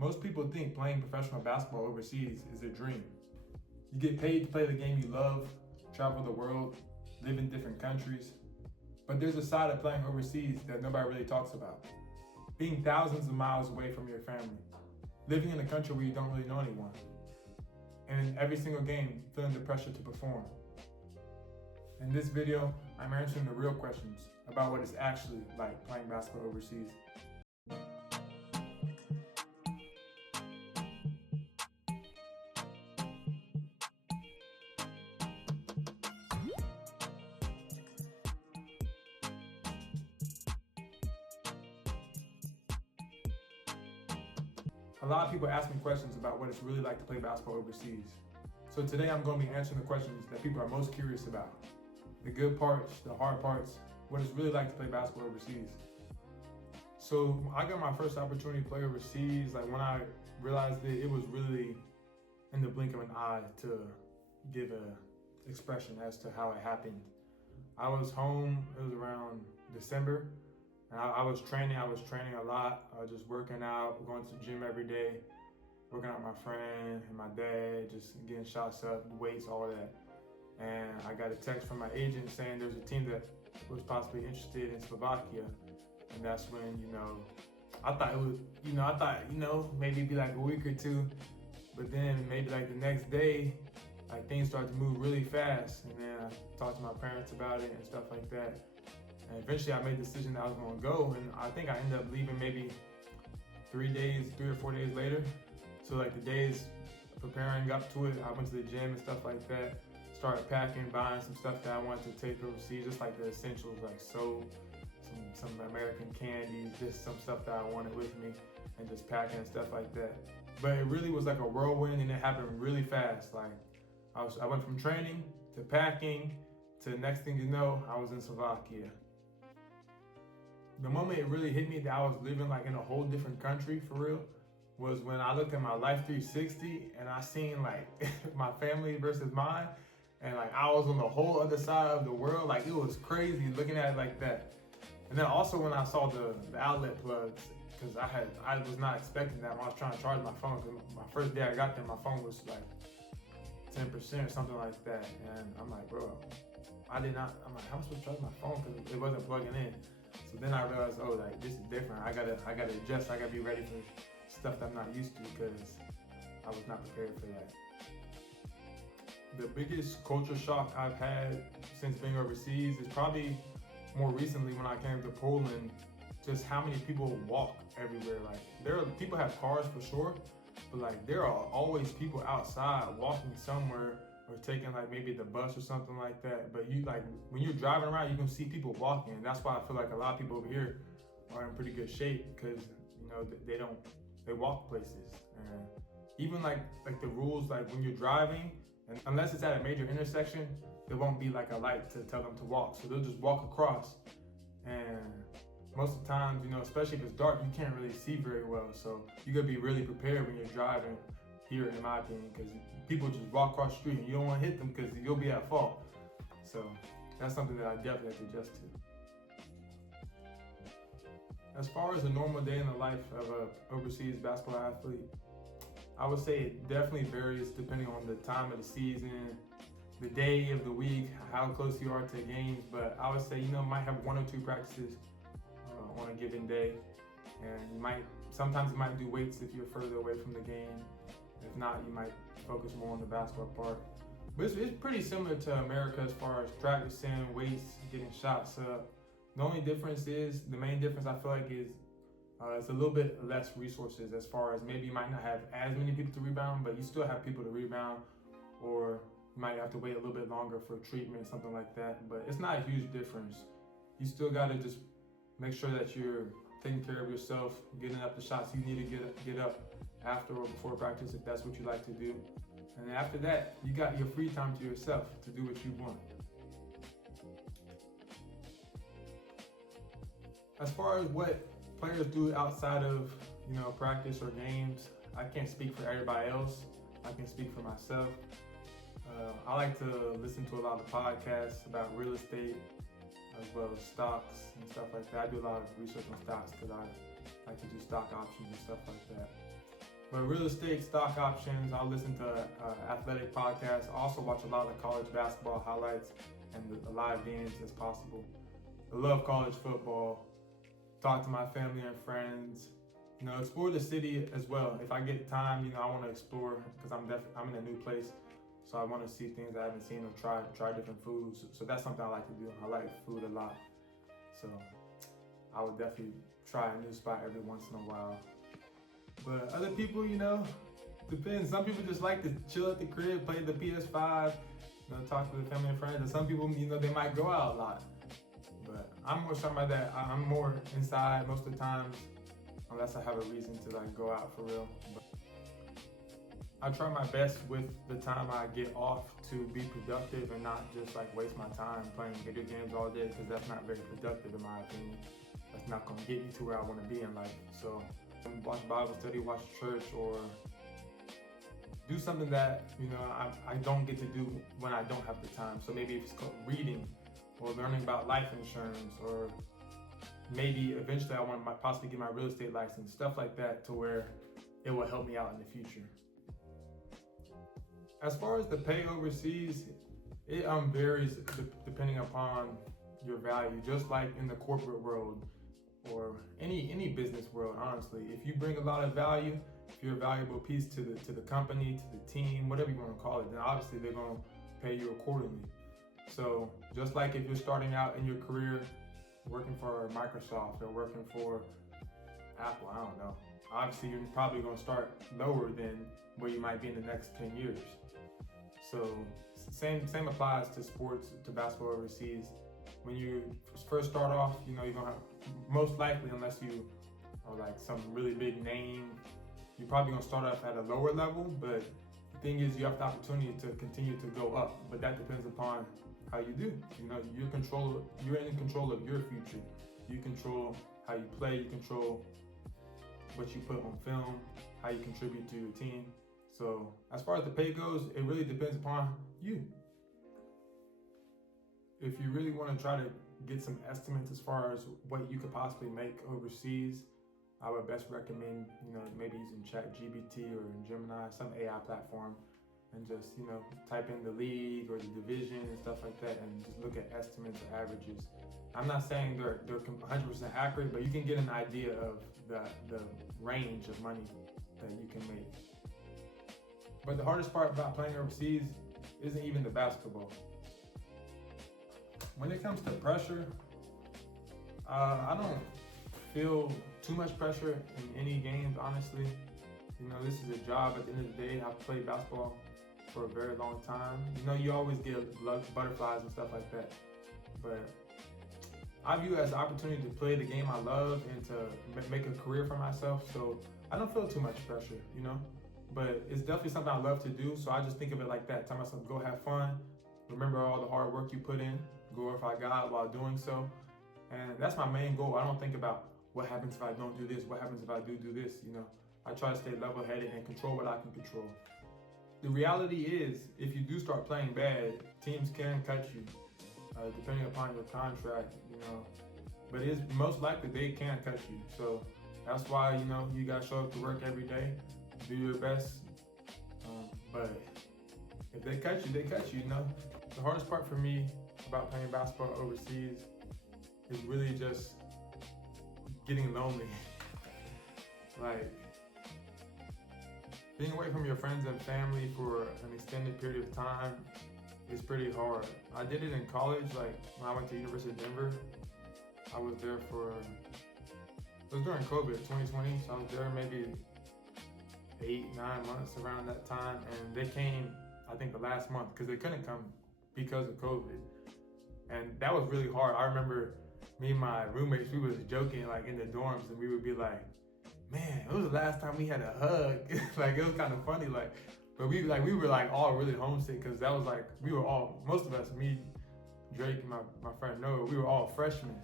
Most people think playing professional basketball overseas is a dream. You get paid to play the game you love, travel the world, live in different countries. But there's a side of playing overseas that nobody really talks about. Being thousands of miles away from your family, living in a country where you don't really know anyone, and in every single game, feeling the pressure to perform. In this video, I'm answering the real questions about what it's actually like playing basketball overseas. A lot of people ask me questions about what it's really like to play basketball overseas. So today I'm going to be answering the questions that people are most curious about. The good parts, the hard parts, what it's really like to play basketball overseas. So I got my first opportunity to play overseas, like when I realized that it was really in the blink of an eye to give a expression as to how it happened. I was home, it was around December, and I was training a lot. I was just working out, going to the gym every day, working out with my friend and my dad, just getting shots up, weights, all that. And I got a text from my agent saying there's a team that was possibly interested in Slovakia. And that's when, I thought it was, maybe it'd be like a week or two. But then maybe like the next day, like things started to move really fast. And then I talked to my parents about it and stuff like that. And eventually I made the decision that I was gonna go. And I think I ended up leaving maybe 3 or 4 days later. So like the days preparing up to it, I went to the gym and stuff like that. Started packing, buying some stuff that I wanted to take overseas, just like the essentials like soap, some American candies, just some stuff that I wanted with me, and just packing and stuff like that. But it really was like a whirlwind, and it happened really fast. Like I went from training to packing to the next thing you know, I was in Slovakia. The moment it really hit me that I was living like in a whole different country for real was when I looked at my Life 360 and I seen like my family versus mine, and like I was on the whole other side of the world. Like it was crazy looking at it like that. And then also when I saw the outlet plugs, because I was not expecting that when I was trying to charge my phone. Because my first day I got there, my phone was like 10% or something like that. And I'm like, bro, I'm like, how am I supposed to charge my phone? Because it wasn't plugging in. So then I realized, oh, like this is different. I gotta adjust. I gotta be ready for stuff that I'm not used to because I was not prepared for that. The biggest culture shock I've had since being overseas is probably more recently when I came to Poland. Just how many people walk everywhere. Like people have cars for sure, but like there are always people outside walking somewhere or taking like maybe the bus or something like that. But you like when you're driving around, you can see people walking. And that's why I feel like a lot of people over here are in pretty good shape because they walk places. And even like the rules, like when you're driving, and unless it's at a major intersection, there won't be like a light to tell them to walk. So they'll just walk across. And most of the times, especially if it's dark, you can't really see very well. So you gotta be really prepared when you're driving here, in my opinion, because people just walk across the street and you don't want to hit them because you'll be at fault. So that's something that I definitely have to adjust to. As far as a normal day in the life of an overseas basketball athlete, I would say it definitely varies depending on the time of the season, the day of the week, how close you are to games. But I would say, might have 1 or 2 practices on a given day. And sometimes you might do weights if you're further away from the game. If not, you might focus more on the basketball part. But it's pretty similar to America as far as practicing, weights, getting shots up. The only difference is, the main difference I feel like is it's a little bit less resources as far as maybe you might not have as many people to rebound, but you still have people to rebound, or you might have to wait a little bit longer for treatment, something like that. But it's not a huge difference. You still got to just make sure that you're taking care of yourself, getting up the shots you need to get up after or before practice if that's what you like to do. And after that, you got your free time to yourself to do what you want. As far as what players do outside of, practice or games, I can't speak for everybody else. I can speak for myself. I like to listen to a lot of podcasts about real estate, as well as stocks and stuff like that. I do a lot of research on stocks because I like to do stock options and stuff like that. But real estate, stock options, I'll listen to athletic podcasts. I also watch a lot of college basketball highlights and the live games as possible. I love college football. Talk to my family and friends. Explore the city as well. If I get time, I want to explore because I'm in a new place. So I want to see things I haven't seen or try different foods. So that's something I like to do. I like food a lot. So I would definitely try a new spot every once in a while. But other people, depends. Some people just like to chill at the crib, play the PS5, talk to the family and friends. And some people, they might go out a lot. But I'm more somebody that I'm more inside most of the times, unless I have a reason to go out for real. But I try my best with the time I get off to be productive and not just waste my time playing video games all day, because that's not very productive in my opinion. That's not gonna get me to where I wanna be in life. So watch Bible study, watch church, or do something that I don't get to do when I don't have the time. So maybe if it's called reading or learning about life insurance, or maybe eventually I want to possibly get my real estate license, stuff like that, to where it will help me out in the future. As far as the pay overseas, it varies depending upon your value, just like in the corporate world or any business world, honestly. If you bring a lot of value, if you're a valuable piece to the company, to the team, whatever you want to call it, then obviously they're going to pay you accordingly. So just like if you're starting out in your career working for Microsoft or working for Apple, I don't know. Obviously you're probably going to start lower than where you might be in the next 10 years. So same applies to sports, to basketball overseas. When you first start off, you're going to have, most likely, unless you are some really big name, you're probably going to start off at a lower level, but the thing is you have the opportunity to continue to go up, but that depends upon how you do. You're in control of your future. You control how you play, you control what you put on film, how you contribute to your team. So as far as the pay goes, it really depends upon you. If you really want to try to get some estimates as far as what you could possibly make overseas, I would best recommend, maybe using ChatGPT or Gemini, some AI platform, and just, type in the league or the division and stuff like that, and just look at estimates or averages. I'm not saying they're 100% accurate, but you can get an idea of the range of money that you can make. But the hardest part about playing overseas isn't even the basketball. When it comes to pressure, I don't feel too much pressure in any games, honestly. This is a job at the end of the day. I've played basketball for a very long time. You always get butterflies and stuff like that. But I view it as an opportunity to play the game I love and to make a career for myself. So I don't feel too much pressure, But it's definitely something I love to do. So I just think of it like that. Tell myself, go have fun. Remember all the hard work you put in. Glorify God while doing so. And that's my main goal. I don't think about what happens if I don't do this, what happens if I do this, I try to stay level-headed and control what I can control. The reality is, if you do start playing bad, teams can cut you, depending upon your contract, But it's most likely they can cut you. So that's why, you gotta show up to work every day, do your best. But if they cut you, they cut you, The hardest part for me about playing basketball overseas is really just getting lonely. Being away from your friends and family for an extended period of time is pretty hard. I did it in college, when I went to University of Denver. I was there it was during COVID, 2020, so I was there maybe 8-9 months around that time, and they came, I think, the last month, because they couldn't come because of COVID. And that was really hard. I remember me and my roommates, we was joking in the dorms, and we would be like, man, it was the last time we had a hug. It was kind of funny, but we were all really homesick, because that was we were all, most of us, me, Drake, and my friend Noah, we were all freshmen,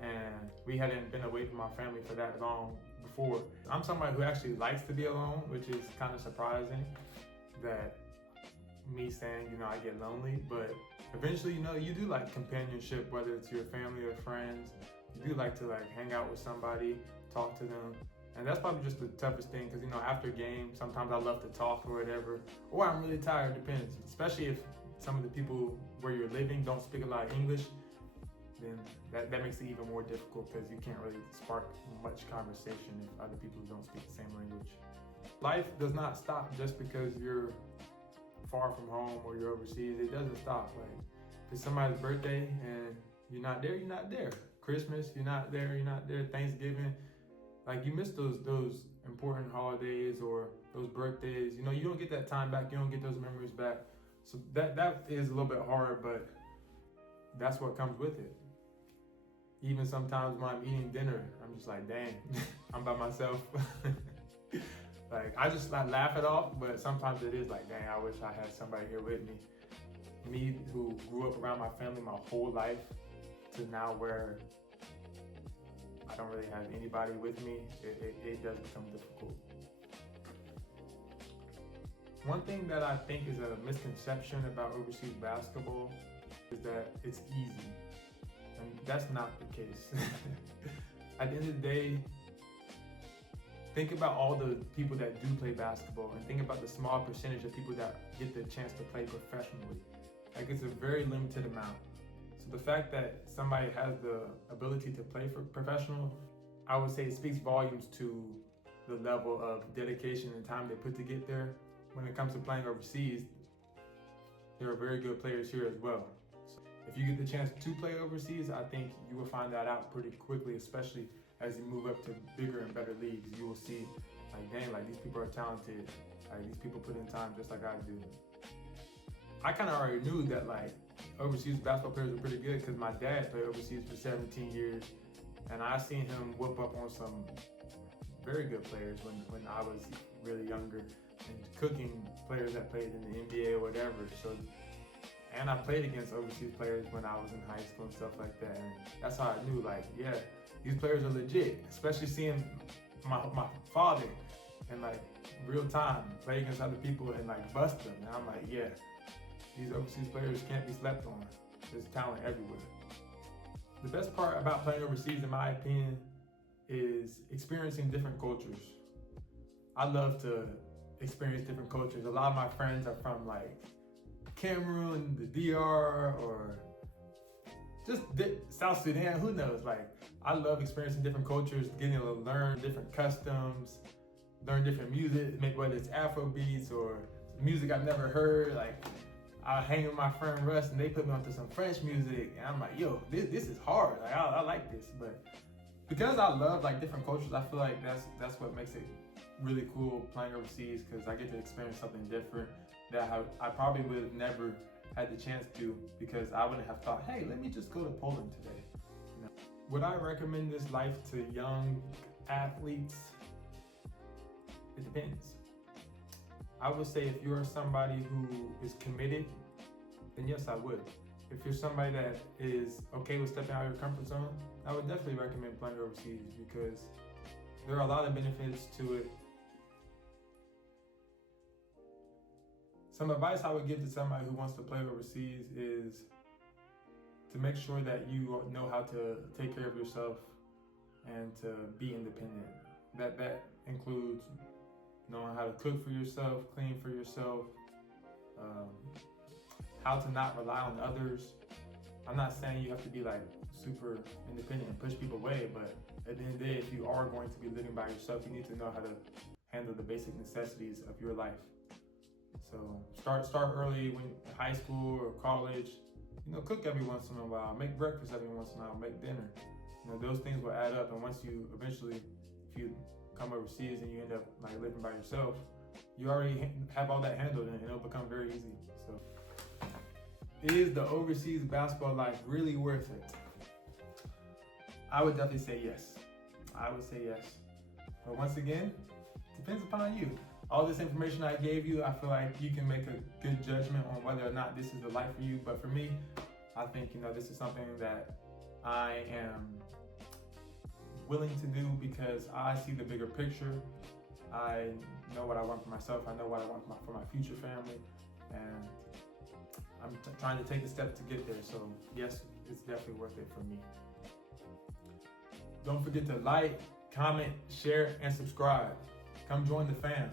and we hadn't been away from our family for that long before. I'm somebody who actually likes to be alone, which is kind of surprising that me saying, I get lonely, but eventually, you do like companionship, whether it's your family or friends. You do like to hang out with somebody, talk to them, And that's probably just the toughest thing because, after a game, sometimes I love to talk or whatever, or I'm really tired, depends. Especially if some of the people where you're living don't speak a lot of English, then that makes it even more difficult because you can't really spark much conversation if other people don't speak the same language. Life does not stop just because you're far from home or you're overseas. It doesn't stop. Like, if it's somebody's birthday and you're not there, you're not there. Christmas, you're not there, you're not there. Thanksgiving, like you miss those important holidays or those birthdays. You don't get that time back. You don't get those memories back. So that is a little bit hard, but that's what comes with it. Even sometimes when I'm eating dinner, I'm just like, dang, I'm by myself. Like, I just laugh it off, but sometimes it is like, dang, I wish I had somebody here with me. Me who grew up around my family my whole life to now where I don't really have anybody with me, it does become difficult. One thing that I think is a misconception about overseas basketball is that it's easy. And that's not the case. At the end of the day, think about all the people that do play basketball and think about the small percentage of people that get the chance to play professionally. Like, it's a very limited amount. So the fact that somebody has the ability to play for professional, I would say it speaks volumes to the level of dedication and time they put to get there. When it comes to playing overseas, there are very good players here as well. If you get the chance to play overseas, I think you will find that out pretty quickly, especially as you move up to bigger and better leagues. You will see, like, dang, like these people are talented. Like, these people put in time just like I do. I kind of already knew that, like, overseas basketball players were pretty good because my dad played overseas for 17 years. And I seen him whoop up on some very good players when I was really younger and cooking players that played in the NBA or whatever. So, and I played against overseas players when I was in high school and stuff like that. And that's how I knew, like, yeah, these players are legit, especially seeing my father in like real time play against other people and like bust them. And I'm like, yeah, these overseas players can't be slept on. There's talent everywhere. The best part about playing overseas, in my opinion, is experiencing different cultures. I love to experience different cultures. A lot of my friends are from like Cameroon, the DR, or just South Sudan, who knows? Like, I love experiencing different cultures, getting to learn different customs, learn different music, whether it's Afro beats or music I've never heard. Like, I hang with my friend Russ and they put me onto some French music and I'm like, yo, this is hard. Like, I like this. But because I love like different cultures, I feel like that's what makes it really cool playing overseas, because I get to experience something different that I probably would have never had the chance to, because I wouldn't have thought, hey, let me just go to Poland today. Would I recommend this life to young athletes? It depends. I would say if you're somebody who is committed, then yes, I would. If you're somebody that is okay with stepping out of your comfort zone, I would definitely recommend playing overseas, because there are a lot of benefits to it. Some advice I would give to somebody who wants to play overseas is to make sure that you know how to take care of yourself and to be independent. That includes knowing how to cook for yourself, clean for yourself, how to not rely on others. I'm not saying you have to be like super independent and push people away, but at the end of the day, if you are going to be living by yourself, you need to know how to handle the basic necessities of your life. So start early when in high school or college. Cook every once in a while, make breakfast every once in a while, make dinner. Those things will add up, and once you eventually, if you come overseas and you end up like living by yourself, you already have all that handled and it'll become very easy. So, is the overseas basketball life really worth it? I would definitely say yes. I would say yes. But once again, it depends upon you. All this information I gave you, I feel like you can make a good judgment on whether or not this is the life for you. But for me, I think, this is something that I am willing to do because I see the bigger picture. I know what I want for myself. I know what I want for my future family. And I'm trying to take the step to get there. So yes, it's definitely worth it for me. Don't forget to like, comment, share, and subscribe. Come join the fam.